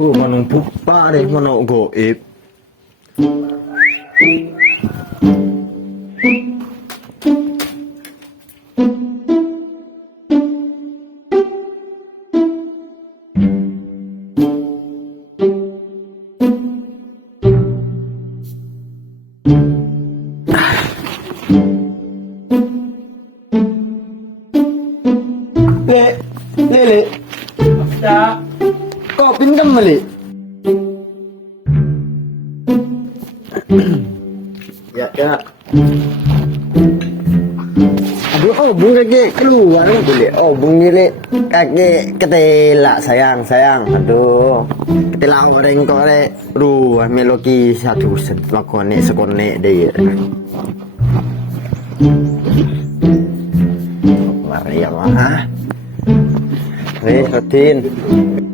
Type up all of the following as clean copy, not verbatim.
manung pupa deh, manung goib. Lele, Ya, kok pinjam beli? Ya. Aduh, bung kaki keluar beli. Bung gini kaki ketela sayang. Aduh, ketela goreng kore. Meloki satu sen makone sekone deh. Mari ya mah.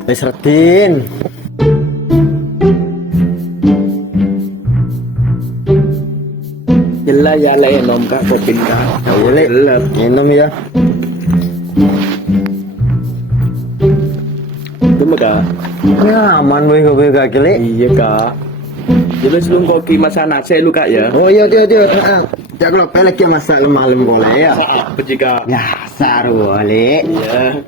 Wes retin. jelas ya lah nom kak kopin kak. Ya boleh. Minum ya. Itu mah kak. Ya aman boy kopi kaki le. Iya kak. Jadi sebelum koki masa nasi lu kak ya. Oh iya. Jak lo pelek ya masa malam boleh ya. Apa jika? Ya saru boleh. Iya.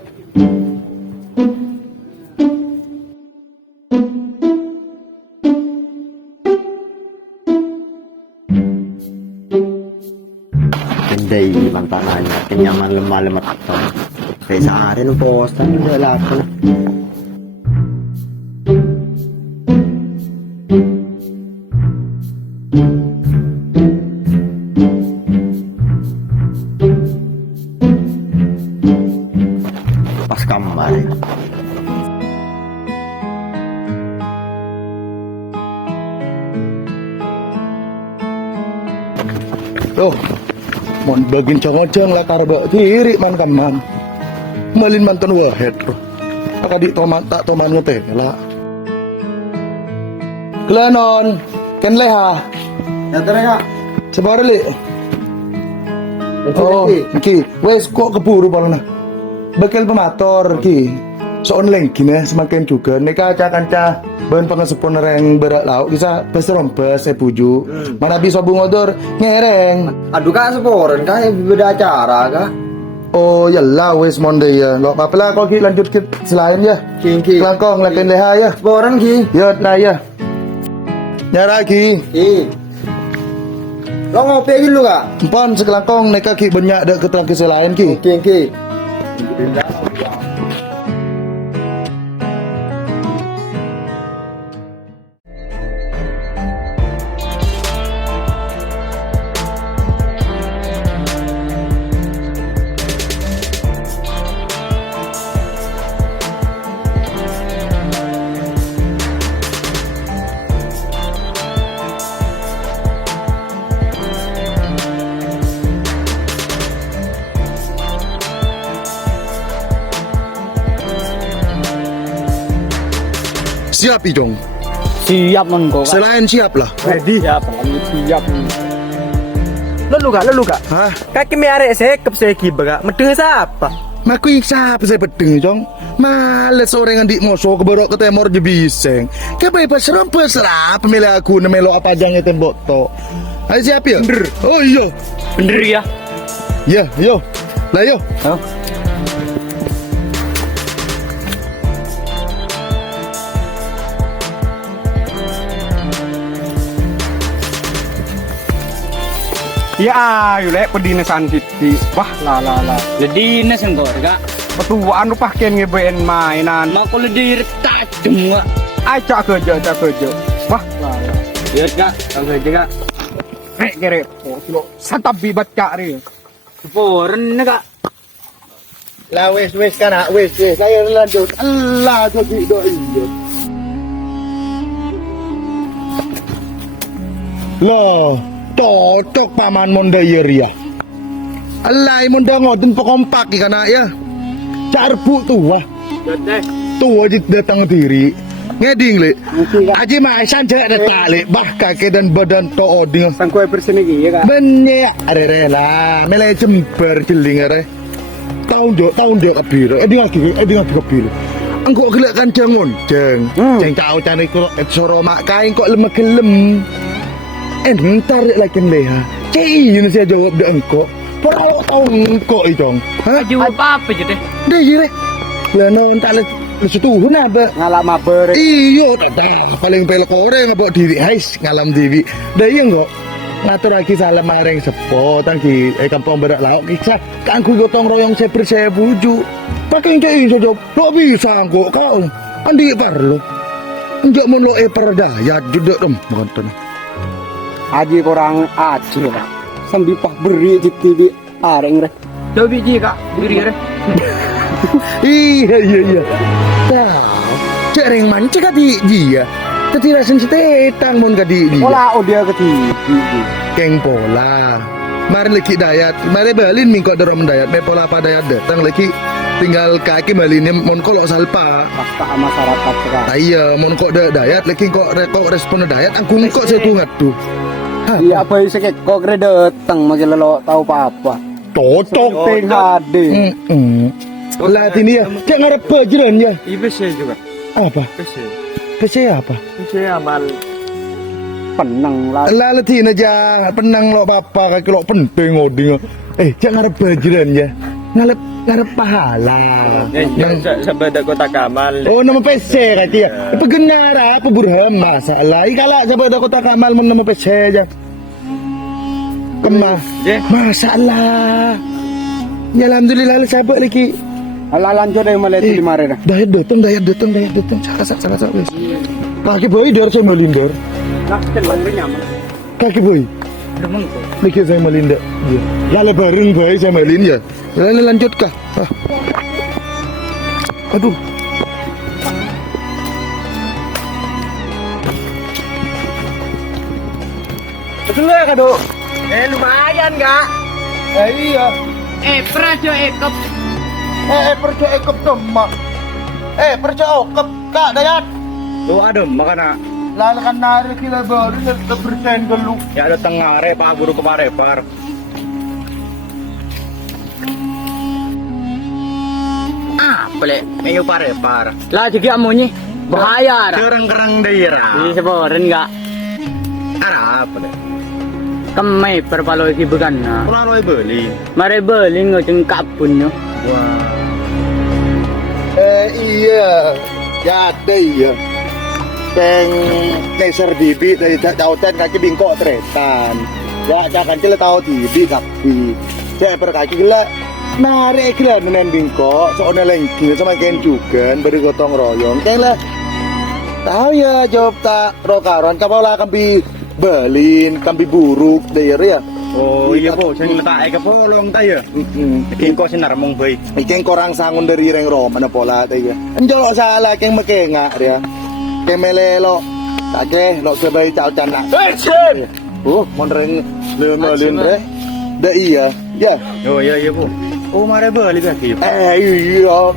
Kedai pantangannya kenyaman lemah atau kayak sehari nu postan udah laku. Pas kamar ya. Tuh, mon bagin cong-cong lah karbo tiri man kan man. Malin mantan wahed ro. Akadik toman tak toman ngote lah. Kelanon, ken leha. Ya terus Sebar li. Oh, ki. Wes kok keburu palana. Bakal pemator ki. Soon lengki nih semakin juga. Neka kanca bahan pengesepon reng berak lauk bisa bes rompes saya puju. Mana bisa bungodor ngereng. Aduh kak seporen kak beda acara kak. Oh yalah wes monde ya. Nggak apa-apa lah kalau ki lanjut ke selain ya. Ki. Langkong lakin leha ya. Seporen ki. Ya nah ya. Nyara ki. Lo ngopi aja dulu kak. Empon sekelangkong neka ki banyak ada keterang selain ki. Ki. Siap Ijong. Siap man kok. Selain siap lah. Ready. Siap, siap. Lalu kak. Hah? Kaki miare sekep seki baga. Medeng siapa? Maku siapa saya pedeng Jong. Males orang yang di moso keborok ke temor je biseng. Kebebas rompes lah pemilih aku nemelo apa jangnya tembok to. Ayo siap ya? Bener. Oh iya. Bener ya. Ya, yo. Lah yo. Oh. Ya ayo lek pedinasan titi. Wah la. Jadi nes engko kak. Petuaan lu pakai ngeben mainan. Mau kalau direkat semua. Ay cak kerja. Wah la. Ya kak, langsung aja kak. Kere. Oh silo santap bibat kak ri. Foren kak. Lah wes kan wes. Saya lanjut. Allah jadi do iya. Loh, cocok paman mondayer ya. Allah monda ngoden pekompak ikan ya. Carpu tua. Jodoh. Tua datang diri. Ngeding le. Aji maisan cek detak le. Bah kaki dan badan to oding. Sangkoi persen iki ya kak. Banyak are lah. Mele jember jeling are. Tahun dia kebir. Eding lagi kebir. engko gelek kancang ngonceng. Ceng caucan iku soro mak kae kok lemah gelem. Entar lagi leha. Cing saya jawab de engko. Pora engko itong. Hah? Jawab apa aja deh. Deh jire. Lah non tak lesutuhun apa? Ngalak mabar. Iya, tak paling pelek orang ngabok diri hais ngalam diri. Dah iya kok. Ngatur lagi salam mareng sepo tangki kampung berak lauk kisah kangku gotong royong saya buju. Pakai injak saja. Lo bisa kok kau. Andi perlu. Injak mun lo perdaya judek dong nonton. Aji kurang aji lah. Sambil pah beri di TV areng re. Coba biji kak, beri re. Iya. Tahu. Cek ring mancing kati dia. Tadi rasen setetang mon kadi dia. Pola dia ke TV. Keng pola. Mari lagi dayat. Mari balin mingkok dorong dayat. Me pola apa dayat datang lagi. Tinggal kaki balinnya mon kolok salpa. Pasta masyarakat sekarang. Iya, mon kok dayat lagi kok respon dayat. Aku kok saya tungat tuh. Iya apa sih kok kira datang makin lo tahu apa. Cocok Teng HD. Lah ini ya, cek ngarep bajiran ya. IPC juga. Apa? PC apa? PC amal penang lah. Lah letih aja, penang lo papa kaki lo penting ngoding. Cek ngarep bajiran ya. Ngarep pahala. Sampai ada kota Kamal. Oh nama PC kaki ya. Pegenara apa burham masalah. Kalau sampai ada kota Kamal mau nama PC aja. Kemah. Masalah. Ya alhamdulillah sabar lagi. Ala lanjut dari Malaysia di Mare dah. Dayat datang. Salah wes. Kaki boy dari saya melindor. Nak telan nyaman. Kaki boy. Demang tuh. Lagi saya melinda. Ya lebaran boy saya melin ya. Lalu lanjut kah? Aduh. Betul ya kado. Lumayan kak. Iya. Pernah coba ekop. Percaya ekop demak. Percaya okop kak Dayat. Tuh ada makana. Lalu kan nari kila baru kepercayaan gelu. Ya ada tengah re pak guru kemare par. Pelek. Ayo pare par. Lah juga amunyi. Bahaya dah. Kerang daerah. Di seporen enggak. Arah apa deh? Kemai perpalo iki bukan. Pulau lo beli. Mare beli ngoceng kapun yo. Wah. Iya. Ya iya. Peng neser bibi dari jautan kaki bingkok tretan. Ya jangan cile tahu bibi kapi. Saya perkaki gila. Nari gila nenen bingkok. Soalnya lengki sama ken juga. Beri gotong royong. Kayaklah. Tahu ya jawab tak rokaron. Kapola kampi Berlin, kampi buruk daerah ya. Oh iya po, saya letak ke polong tayo. Keng ko sinar mong bay. Ikeng korang sangun dari reng Roma na pola tayo. Anjolo salah keng makenga dia. Keng melelo. Take lo sebay cao chan na. Mon reng lemelin re. Da iya. Ya. Oh iya po. Oh mare beli kaki. Iya.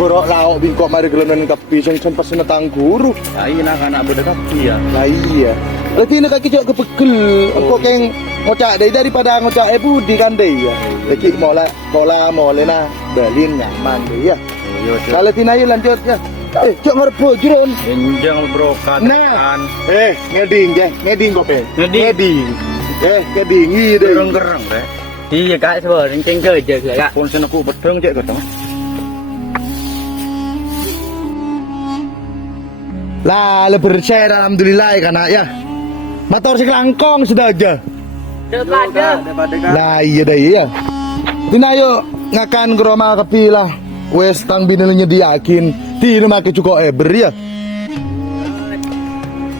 Borok lauk bingkok mari gelenan kapi sing sempat senetang guru. Ai anak beda kaki ya. Lah iya. Lagi nak kaki jauh kepegel. Engko keng ngocak daripada ngocak budi kan deh ya. Lagi mola na Berlin nyaman deh ya. Yo. Kalau tinayu lanjut ya. Cok ngarep jurun. Enjang brokat. Nah. Ngeding kok pe. Ngeding. Ngedingi deh. Gerang deh. Iya kak seporen ceng kerja kak. Pun senaku bedeng cek ketemu. Lah, lebih share alhamdulillah ya kana ya. Motor si kelangkong sudah aja. Daripada. Lah iya dah iya. Tinayo ngakan ke rumah kepi lah. Wes tang binelnya diyakin. Tino make cukup eber ya.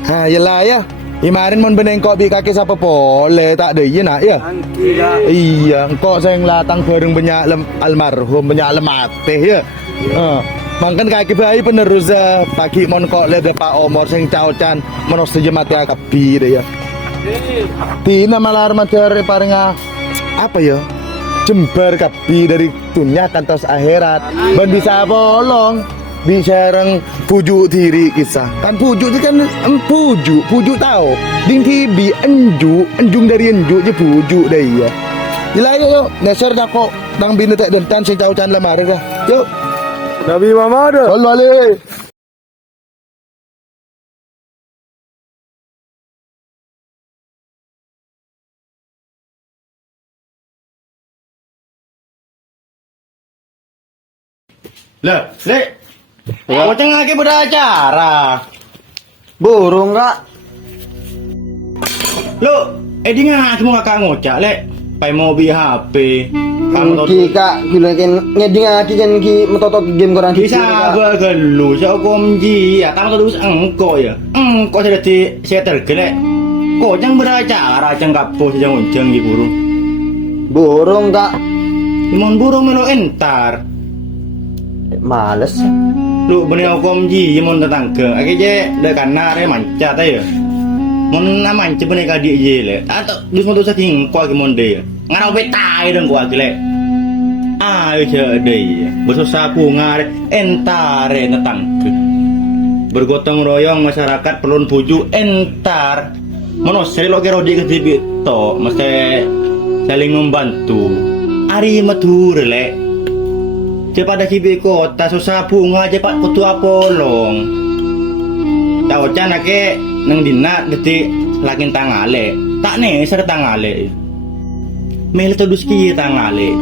Ha yelah ya. Imarin mon benengkok bi kaki sapa pole tak ada iya nak ya. Iya, engkau saya ngelatang bareng banyak almarhum banyak lemate ya. Mangkan kaki bayi penerus pagi mon kok lihat Pak Omor sing caucan menos mati akapi deh ya. Tina malar mater parenga apa ya? Jembar kapi dari dunia kantos akhirat. Ben bisa bolong. Bisa reng pujuk diri kisah. Kan pujuk itu kan pujuk tahu. Ding tibi enjung dari enjuk je pujuk deh ya. Gila yuk neser dah kok nang bini tak dentan sing caucan lemar dah. Yuk. Nabi Muhammad. Sallallahu alaihi. Lah, Lek. Boceng lagi beracara. Burung kak. Lo, di ngaki mo kakak ngocak, Lek. Pai mau bi HP. Kamu Ki kak, gila kan ngeding ngaki kan ki metotot game korang bisa gua gelu, saya komji ya. Kamu terus engko ya. Engko sudah di saya tergelek. Kok jangan beracara, jangan kapus, jangan ujang di burung. Burung kak. Imon burung melo entar. Males. Lu bener komji, imon tetangga. Oke je, dek kanar ya mancat ya. Mon na mancat bener kadi je le. Atau dus mau tuh saking kuat imon deh. Ngarau betai dong kuat le. Ayo je deh. Bersusah bunga entare tetangga. Bergotong royong masyarakat perlu puju entar. Mono seri lo kero di ketibi to, mesti saling membantu. Ari matur le. Cepat kibi kota susah bunga cepat ketua polong. Tahu cana ke nang dina detik lakin tangale. Tak nih ser tangale. Mel tedus ki tangale.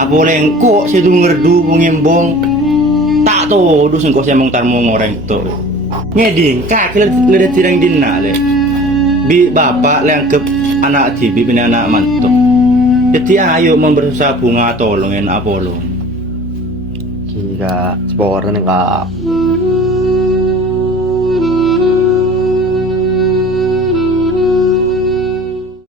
Apa lengko si ngerdu bungimbong. Tak to dus engko semong tarmo ngoreng to. Ngeding kaki le tirang dina le. Bi bapak lengkep anak tibi bini anak mantuk. Jadi ayo memberusaha bunga tolongin Apollo. Ki kak, seporan kak.